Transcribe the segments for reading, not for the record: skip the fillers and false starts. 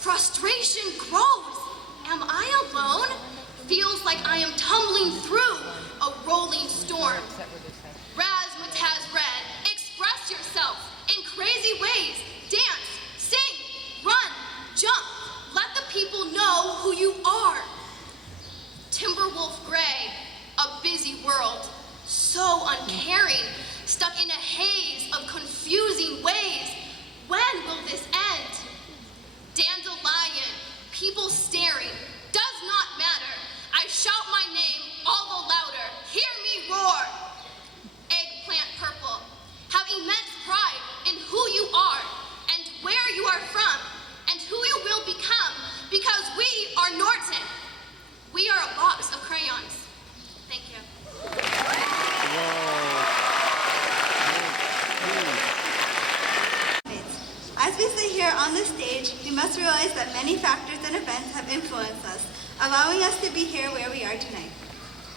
Frustration grows. Am I alone? Feels like I am tumbling through a rolling storm. Razzmatazz red, express yourself in crazy ways. Dance, sing, run, jump. Let the people know who you are. Timberwolf gray, a busy world, so uncaring, stuck in a haze of confusing ways. When will this end? Dandelion, people staring, does not matter. I shout my name all the louder. Hear me roar. Eggplant purple, have immense pride in who you are and where you are from and who you will become, because we are Norton. We are a box of crayons. Thank you. As we sit here on this stage, we must realize that many factors and events have influenced us, allowing us to be here where we are tonight.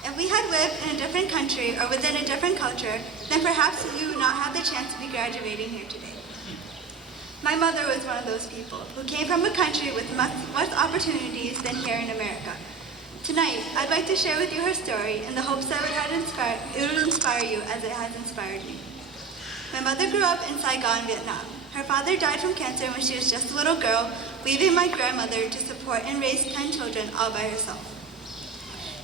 If we had lived in a different country or within a different culture, then perhaps we would not have the chance to be graduating here today. My mother was one of those people who came from a country with much opportunities than here in America. Tonight, I'd like to share with you her story in the hopes that it would inspire you as it has inspired me. My mother grew up in Saigon, Vietnam. Her father died from cancer when she was just a little girl, leaving my grandmother to support and raise 10 children all by herself.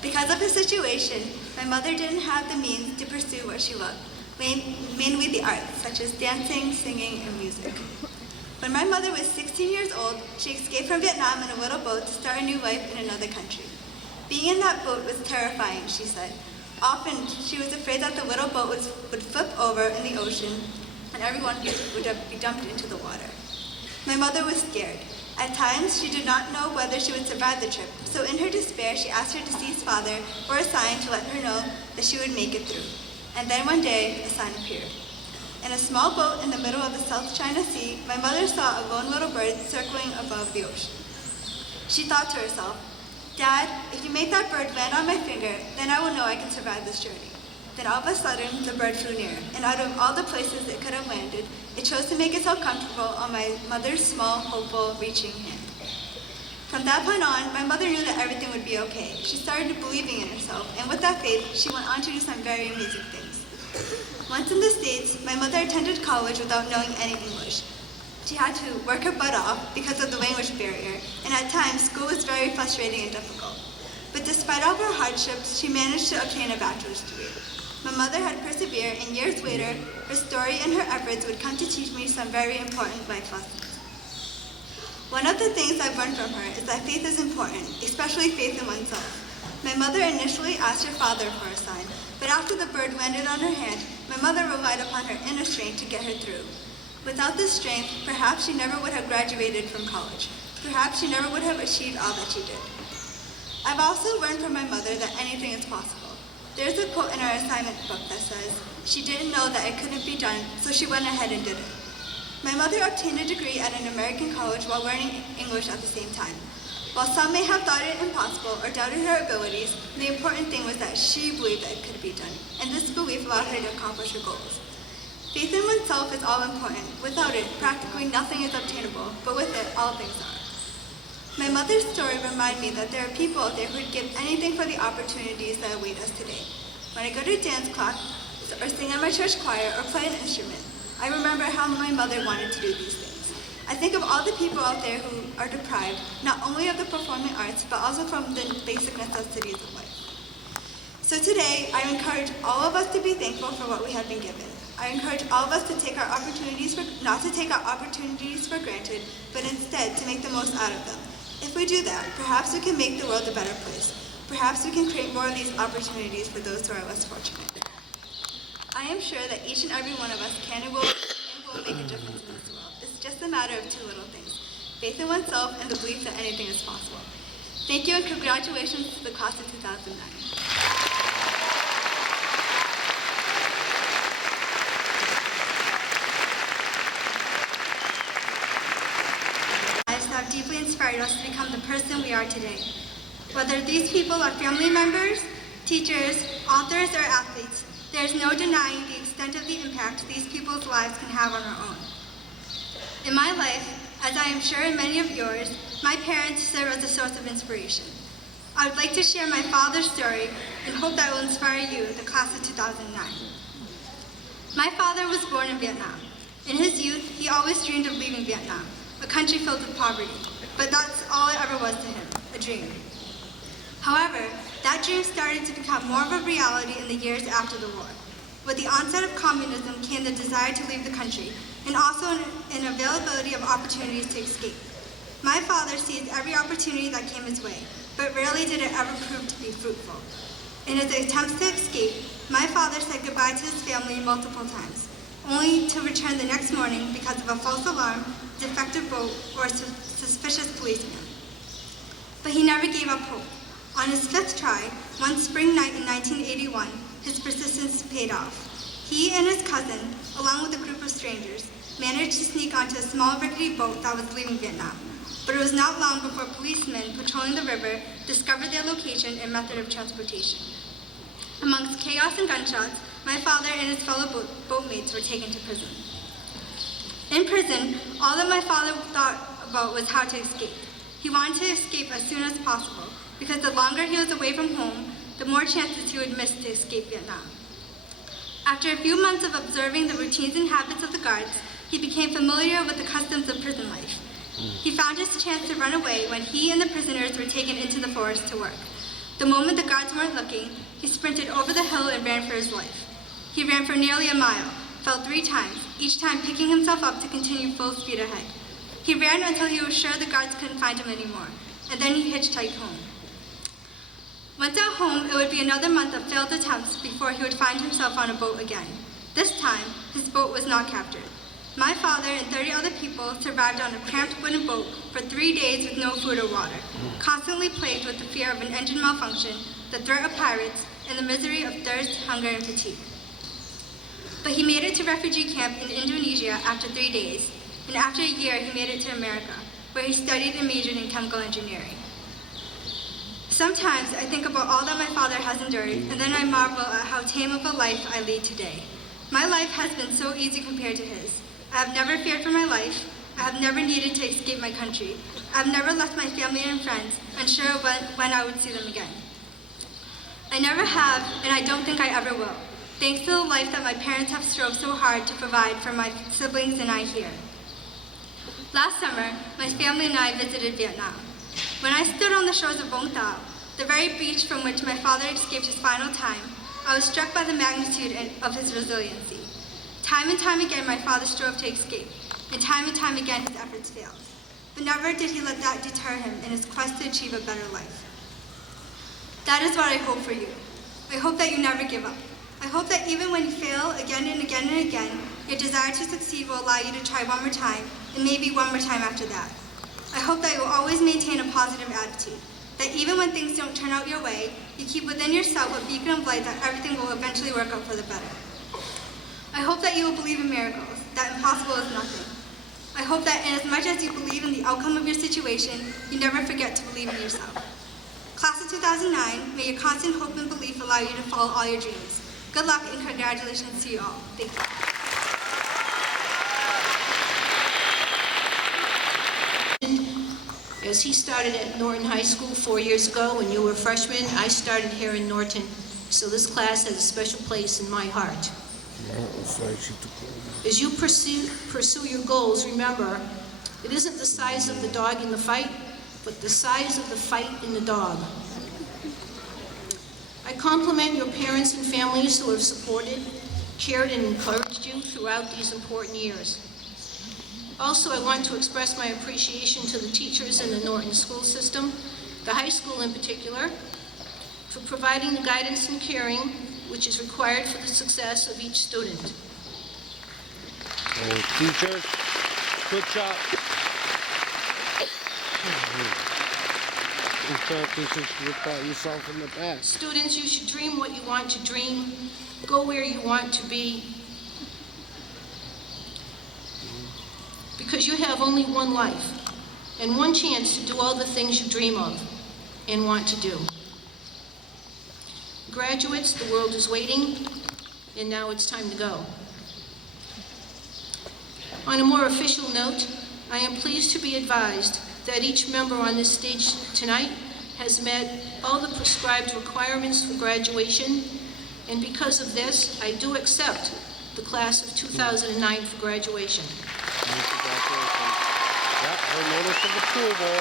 Because of her situation, my mother didn't have the means to pursue what she loved, mainly the arts, such as dancing, singing, and music. When my mother was 16 years old, she escaped from Vietnam in a little boat to start a new life in another country. Being in that boat was terrifying, she said. Often, she was afraid that the little boat would flip over in the ocean and everyone would be dumped into the water. My mother was scared. At times, she did not know whether she would survive the trip, so in her despair, she asked her deceased father for a sign to let her know that she would make it through. And then one day, a sign appeared. In a small boat in the middle of the South China Sea, my mother saw a lone little bird circling above the ocean. She thought to herself, "Dad, if you make that bird land on my finger, then I will know I can survive this journey." Then all of a sudden, the bird flew near, and out of all the places it could have landed, it chose to make itself comfortable on my mother's small, hopeful, reaching hand. From that point on, my mother knew that everything would be okay. She started believing in herself, and with that faith, she went on to do some very amazing things. Once in the States, my mother attended college without knowing any English. She had to work her butt off because of the language barrier, and at times, school was very frustrating and difficult. But despite all her hardships, she managed to obtain a bachelor's degree. My mother had persevered, and years later, her story and her efforts would come to teach me some very important life lessons. One of the things I've learned from her is that faith is important, especially faith in oneself. My mother initially asked her father for a sign, but after the bird landed on her hand, my mother relied upon her inner strength to get her through. Without this strength, perhaps she never would have graduated from college. Perhaps she never would have achieved all that she did. I've also learned from my mother that anything is possible. There's a quote in our assignment book that says, "She didn't know that it couldn't be done, so she went ahead and did it." My mother obtained a degree at an American college while learning English at the same time. While some may have thought it impossible or doubted her abilities, the important thing was that she believed that it could be done, and this belief allowed her to accomplish her goals. Faith in oneself is all important. Without it, practically nothing is obtainable, but with it, all things are. My mother's story reminded me that there are people out there who would give anything for the opportunities that await us today. When I go to dance class, or sing in my church choir, or play an instrument, I remember how my mother wanted to do these things. I think of all the people out there who are deprived, not only of the performing arts, but also from the basic necessities of life. So today, I encourage all of us to be thankful for what we have been given. I encourage all of us to take our opportunities not to take our opportunities for granted, but instead to make the most out of them. If we do that, perhaps we can make the world a better place. Perhaps we can create more of these opportunities for those who are less fortunate. I am sure that each and every one of us can and will make a difference in this world. It's just a matter of two little things: faith in oneself and the belief that anything is possible. Thank you and congratulations to the class of 2009. Have deeply inspired us to become the person we are today. Whether these people are family members, teachers, authors, or athletes, there is no denying the extent of the impact these people's lives can have on our own. In my life, As I am sure in many of yours, my parents serve as a source of inspiration. I would like to share my father's story and hope that will inspire you, the class of 2009. My father was born in Vietnam. In his youth, he always dreamed of leaving Vietnam, a country filled with poverty, but that's all it ever was to him, a dream. However, that dream started to become more of a reality in the years after the war. With the onset of communism came the desire to leave the country, and also an availability of opportunities to escape. My father seized every opportunity that came his way, but rarely did it ever prove to be fruitful. In his attempts to escape, my father said goodbye to his family multiple times, only to return the next morning because of a false alarm, defective boat, or a suspicious policeman. But he never gave up hope. On his fifth try, one spring night in 1981, his persistence paid off. He and his cousin, along with a group of strangers, managed to sneak onto a small rickety boat that was leaving Vietnam. But it was not long before policemen patrolling the river discovered their location and method of transportation. Amongst chaos and gunshots, my father and his fellow boatmates were taken to prison. In prison, all that my father thought about was how to escape. He wanted to escape as soon as possible, because the longer he was away from home, the more chances he would miss to escape Vietnam. After a few months of observing the routines and habits of the guards, he became familiar with the customs of prison life. He found his chance to run away when he and the prisoners were taken into the forest to work. The moment the guards weren't looking, he sprinted over the hill and ran for his life. He ran for nearly a mile, fell 3 times, each time picking himself up to continue full speed ahead. He ran until he was sure the guards couldn't find him anymore, and then he hitchhiked home. Once at home, it would be another month of failed attempts before he would find himself on a boat again. This time, his boat was not captured. My father and 30 other people survived on a cramped wooden boat for 3 days with no food or water, constantly plagued with the fear of an engine malfunction, the threat of pirates, and the misery of thirst, hunger, and fatigue. But he made it to refugee camp in Indonesia after 3 days, and after a year he made it to America, where he studied and majored in chemical engineering. Sometimes I think about all that my father has endured, and then I marvel at how tame of a life I lead today. My life has been so easy compared to his. I have never feared for my life. I have never needed to escape my country. I have never left my family and friends, unsure when I would see them again. I never have, and I don't think I ever will, thanks to the life that my parents have strove so hard to provide for my siblings and I here. Last summer, my family and I visited Vietnam. When I stood on the shores of Vũng Tàu, the very beach from which my father escaped his final time, I was struck by the magnitude of his resiliency. Time and time again, my father strove to escape, and time again, his efforts failed. But never did he let that deter him in his quest to achieve a better life. That is what I hope for you. I hope that you never give up. I hope that even when you fail again and again and again, your desire to succeed will allow you to try one more time, and maybe one more time after that. I hope that you will always maintain a positive attitude, that even when things don't turn out your way, you keep within yourself a beacon of light that everything will eventually work out for the better. I hope that you will believe in miracles, that impossible is nothing. I hope that inasmuch as you believe in the outcome of your situation, you never forget to believe in yourself. Class of 2009, may your constant hope and belief allow you to follow all your dreams. Good luck and congratulations to you all. Thank you. As he started at Norton High School 4 years ago when you were freshmen, I started here in Norton, so this class has a special place in my heart. As you pursue your goals, remember, it isn't the size of the dog in the fight, but the size of the fight in the dog. I compliment your parents and families who have supported, cared, and encouraged you throughout these important years. Also, I want to express my appreciation to the teachers in the Norton school system, the high school in particular, for providing the guidance and caring which is required for the success of each student. Oh, teachers, good job. Teachers, you caught yourself in the back. Students, you should dream what you want to dream, go where you want to be, because you have only one life and one chance to do all the things you dream of and want to do. Graduates, the world is waiting, and now it's time to go. On a more official note, I am pleased to be advised that each member on this stage tonight has met all the prescribed requirements for graduation, and because of this, I do accept the class of 2009 for graduation. Congratulations. Yep, her notice of approval.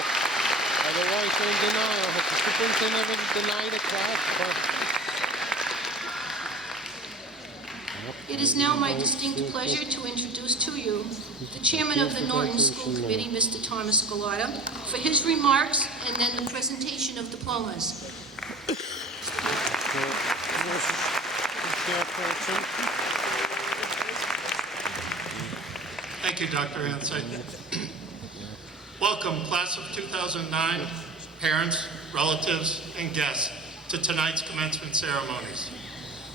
Otherwise, in denial. If the superintendent ever denied a class, but... It is now my distinct pleasure to introduce to you the chairman of the Norton School Committee, Mr. Thomas Gallotta, for his remarks and then the presentation of diplomas. Thank you, Dr. Ansay. Welcome, class of 2009, parents, relatives, and guests, to tonight's commencement ceremonies.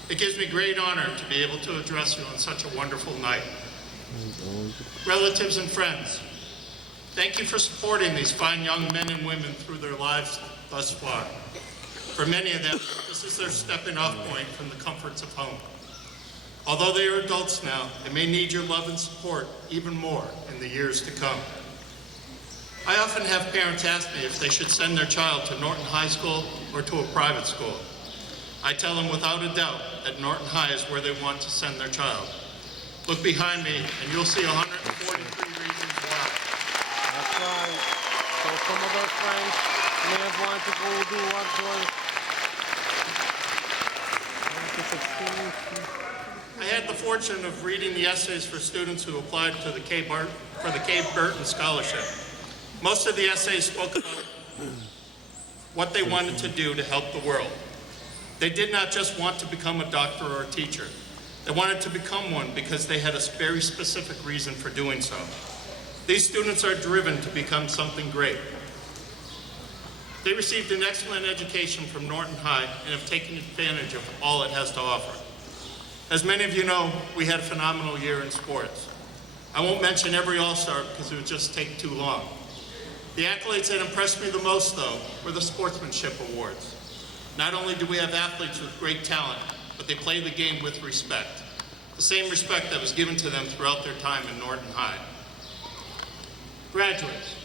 It gives me great honor to be able to address you on such a wonderful night. Relatives and friends, thank you for supporting these fine young men and women through their lives thus far. For many of them, this is their stepping off point from the comforts of home. Although they are adults now, they may need your love and support even more in the years to come. I often have parents ask me if they should send their child to Norton High School or to a private school. I tell them without a doubt that Norton High is where they want to send their child. Look behind me and you'll see 143 reasons why. That's right. So some of our friends may have wanted to go do what I had the fortune of reading the essays for students who applied to the K. Burton Scholarship. Most of the essays spoke about what they wanted to do to help the world. They did not just want to become a doctor or a teacher. They wanted to become one because they had a very specific reason for doing so. These students are driven to become something great. They received an excellent education from Norton High and have taken advantage of all it has to offer. As many of you know, we had a phenomenal year in sports. I won't mention every All-Star because it would just take too long. The accolades that impressed me the most, though, were the sportsmanship awards. Not only do we have athletes with great talent, but they play the game with respect. The same respect that was given to them throughout their time in Norton High. Graduates,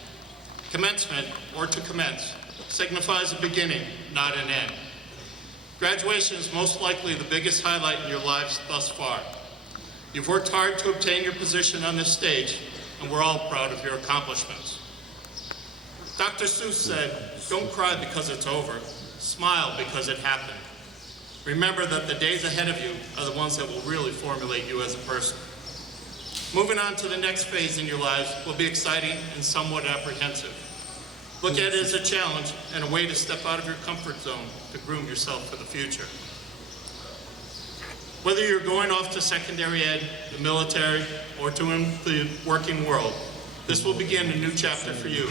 commencement, or to commence, signifies a beginning, not an end. Graduation is most likely the biggest highlight in your lives thus far. You've worked hard to obtain your position on this stage, and we're all proud of your accomplishments. Dr. Seuss said, "Don't cry because it's over. Smile because it happened." Remember that the days ahead of you are the ones that will really formulate you as a person. Moving on to the next phase in your lives will be exciting and somewhat apprehensive. Look at it as a challenge and a way to step out of your comfort zone to groom yourself for the future. Whether you're going off to secondary ed, the military, or to the working world, this will begin a new chapter for you,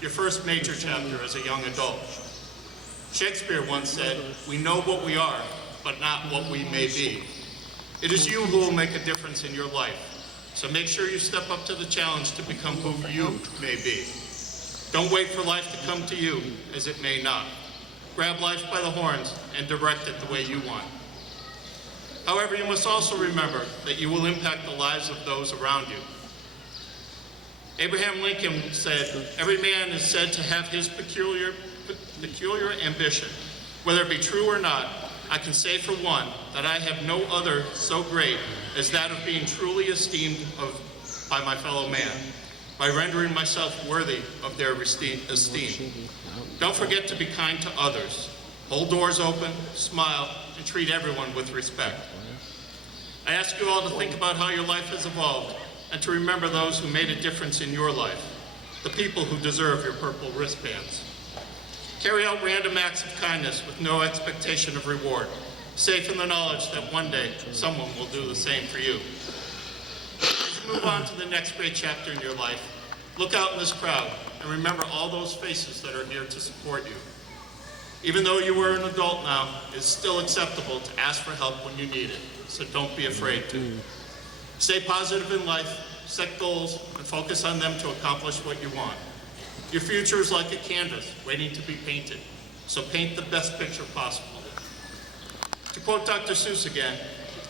your first major chapter as a young adult. Shakespeare once said, "We know what we are, but not what we may be." It is you who will make a difference in your life, so make sure you step up to the challenge to become who you may be. Don't wait for life to come to you, as it may not. Grab life by the horns and direct it the way you want. However, you must also remember that you will impact the lives of those around you. Abraham Lincoln said, "Every man is said to have his peculiar ambition. Whether it be true or not, I can say for one that I have no other so great as that of being truly esteemed by my fellow man, by rendering myself worthy of their esteem. Don't forget to be kind to others. Hold doors open, smile, and treat everyone with respect." I ask you all to think about how your life has evolved and to remember those who made a difference in your life, the people who deserve your purple wristbands. Carry out random acts of kindness with no expectation of reward, safe in the knowledge that one day someone will do the same for you. As you move on to the next great chapter in your life, look out in this crowd and remember all those faces that are here to support you. Even though you are an adult now, it's still acceptable to ask for help when you need it, so don't be afraid to. Stay positive in life, set goals, and focus on them to accomplish what you want. Your future is like a canvas waiting to be painted, so paint the best picture possible. To quote Dr. Seuss again,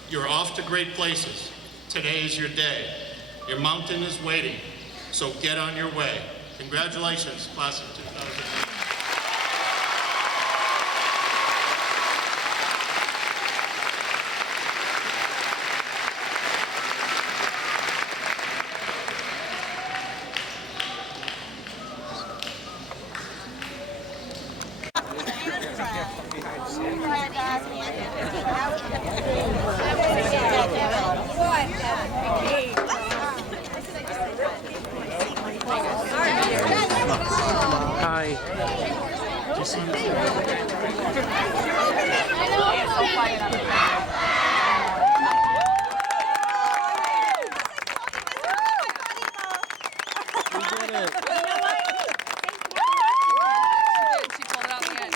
"You're off to great places. Today is your day. Your mountain is waiting. So get on your way. Congratulations, class of 2008. Hi. You did it. She pulled it out in the end.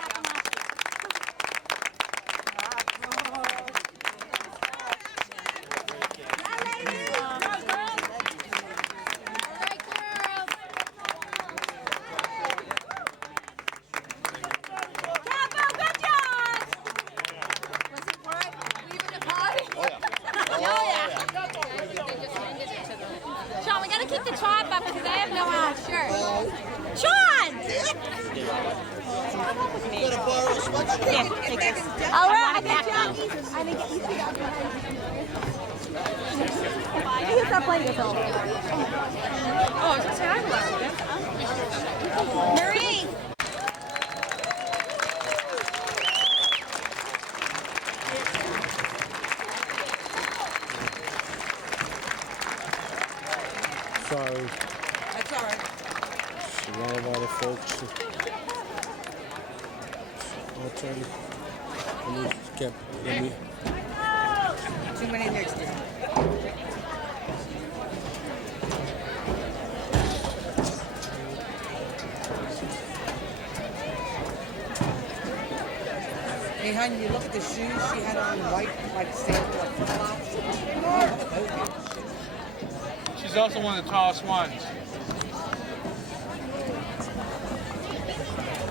Sean, we gotta keep the tribe up because I have no shirt. Sean! All right, I got Johnny's. I didn't get you. You can stop playing yourself. Oh, I was gonna say I love it. Marie! Sorry. That's all right. A lot of other folks. I'll tell you. Let me. Too many next year. Hey, honey, you look at the shoes she had on white, like sandals, like flip-flops. She's also one of the tallest ones.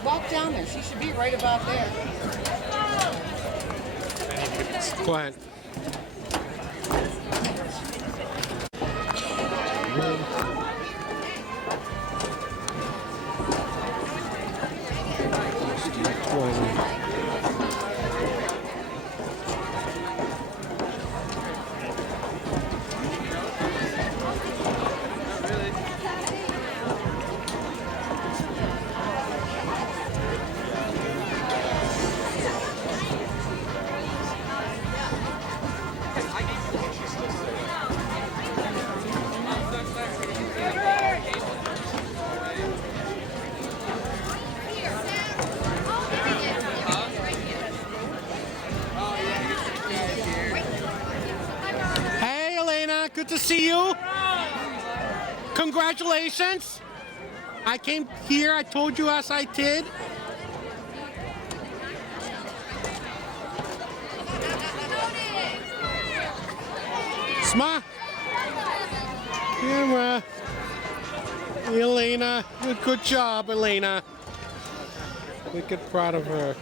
Walk down there. She should be right about there. Go ahead. Good to see you. Congratulations. I came here. I told you as I did. Smile. Camera. Elena. Good job, Elena. Wicked proud of her.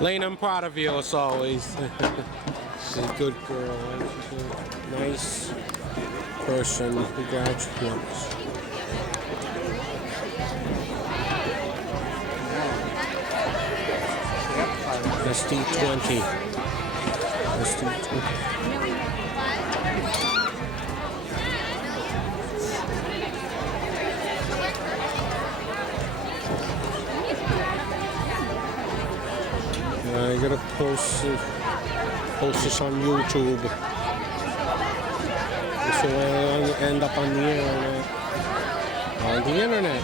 Lane, I'm proud of you as always. She's a good girl. She's a nice person. Congratulations. SD20. SD20. I gotta post this on YouTube. This will end up on the internet. On the internet.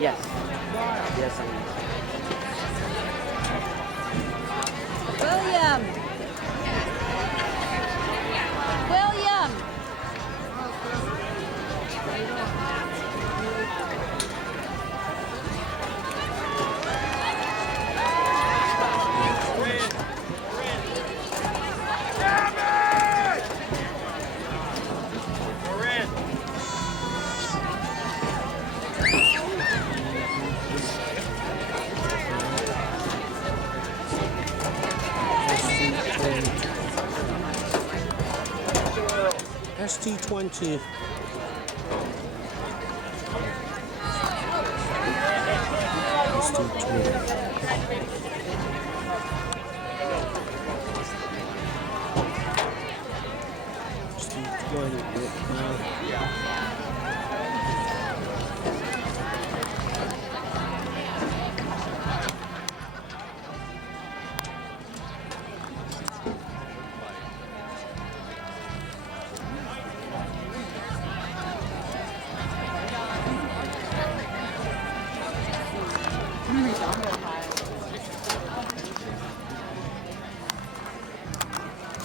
Yes. Yes, I am. William! William! 60-20.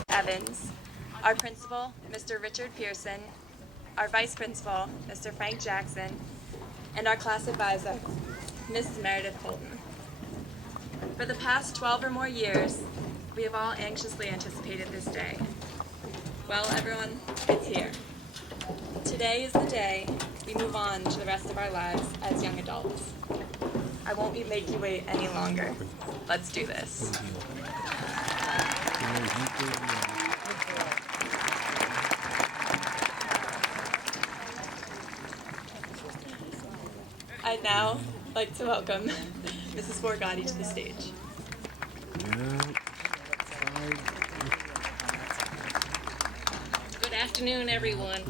Evans, our principal, Mr. Richard Pearson, our vice principal, Mr. Frank Jackson, and our class advisor, Ms. Meredith Holton. For the past 12 or more years, we have all anxiously anticipated this day. Well, everyone, it's here. Today is the day we move on to the rest of our lives as young adults. I won't make you wait any longer. Let's do this. I'd now like to welcome Mrs. Borgatti to the stage. Good afternoon, everyone.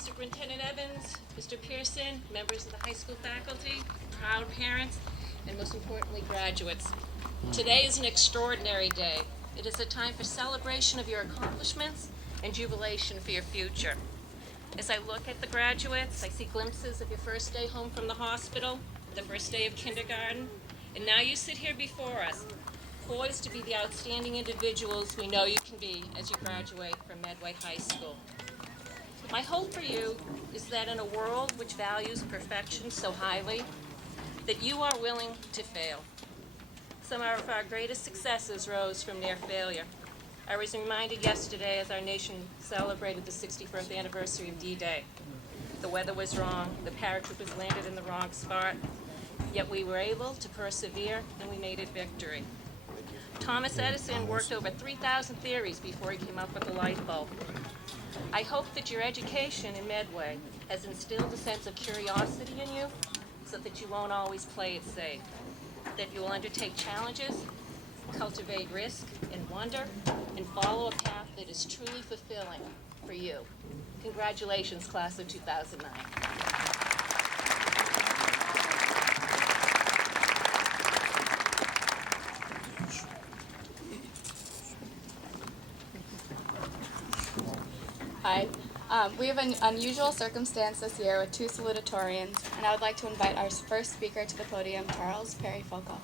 Superintendent Evans, Mr. Pearson, members of the high school faculty, proud parents, and most importantly, graduates. Today is an extraordinary day. It is a time for celebration of your accomplishments and jubilation for your future. As I look at the graduates, I see glimpses of your first day home from the hospital, the first day of kindergarten, and now you sit here before us, poised to be the outstanding individuals we know you can be as you graduate from Medway High School. My hope for you is that in a world which values perfection so highly, that you are willing to fail. Some of our greatest successes rose from near failure. I was reminded yesterday as our nation celebrated the 61st anniversary of D-Day. The weather was wrong, the paratroopers landed in the wrong spot, yet we were able to persevere and we made it victory. Thomas Edison worked over 3,000 theories before he came up with the light bulb. I hope that your education in Medway has instilled a sense of curiosity in you so that you won't always play it safe, that you will undertake challenges, cultivate risk and wonder, and follow a path that is truly fulfilling for you. Congratulations, class of 2009. Hi. We have an unusual circumstance this year with two salutatorians, and I would like to invite our first speaker to the podium, Charles Perry Folkoff.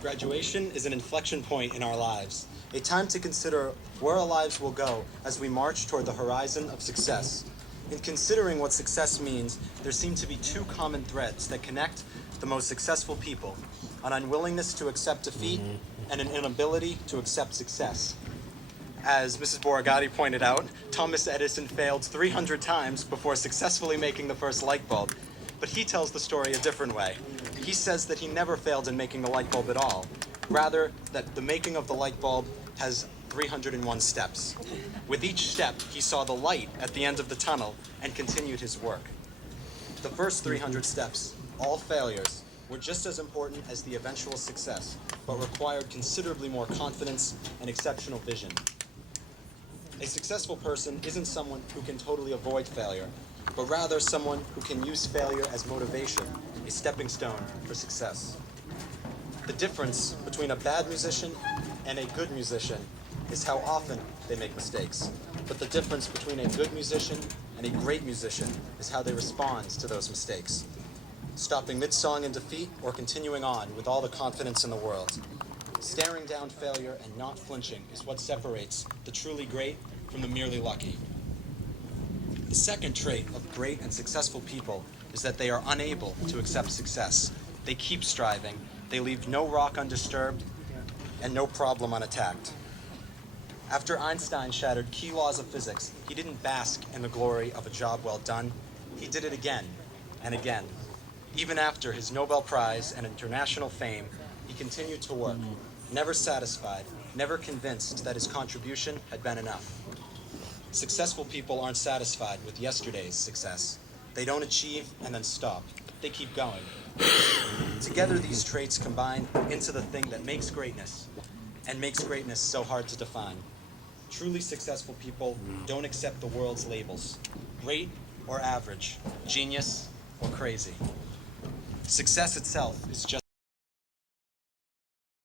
Graduation is an inflection point in our lives, a time to consider where our lives will go as we march toward the horizon of success. In considering what success means, there seem to be two common threads that connect the most successful people: an unwillingness to accept defeat and an inability to accept success. As Mrs. Borgatti pointed out, Thomas Edison failed 300 times before successfully making the first light bulb, but he tells the story a different way. He says that he never failed in making the light bulb at all. Rather, that the making of the light bulb has 301 steps. With each step, he saw the light at the end of the tunnel and continued his work. The first 300 steps, all failures, were just as important as the eventual success, but required considerably more confidence and exceptional vision. A successful person isn't someone who can totally avoid failure, but rather someone who can use failure as motivation, a stepping stone for success. The difference between a bad musician and a good musician is how often they make mistakes. But the difference between a good musician and a great musician is how they respond to those mistakes. Stopping mid-song in defeat or continuing on with all the confidence in the world. Staring down failure and not flinching is what separates the truly great from the merely lucky. The second trait of great and successful people is that they are unable to accept success. They keep striving. They leave no rock undisturbed and no problem unattacked. After Einstein shattered key laws of physics, he didn't bask in the glory of a job well done. He did it again and again. Even after his Nobel Prize and international fame, he continued to work, never satisfied, never convinced that his contribution had been enough. Successful people aren't satisfied with yesterday's success. They don't achieve and then stop. They keep going. Together, these traits combine into the thing that makes greatness, and makes greatness so hard to define. Truly successful people don't accept the world's labels: great or average, genius or crazy. Success itself is just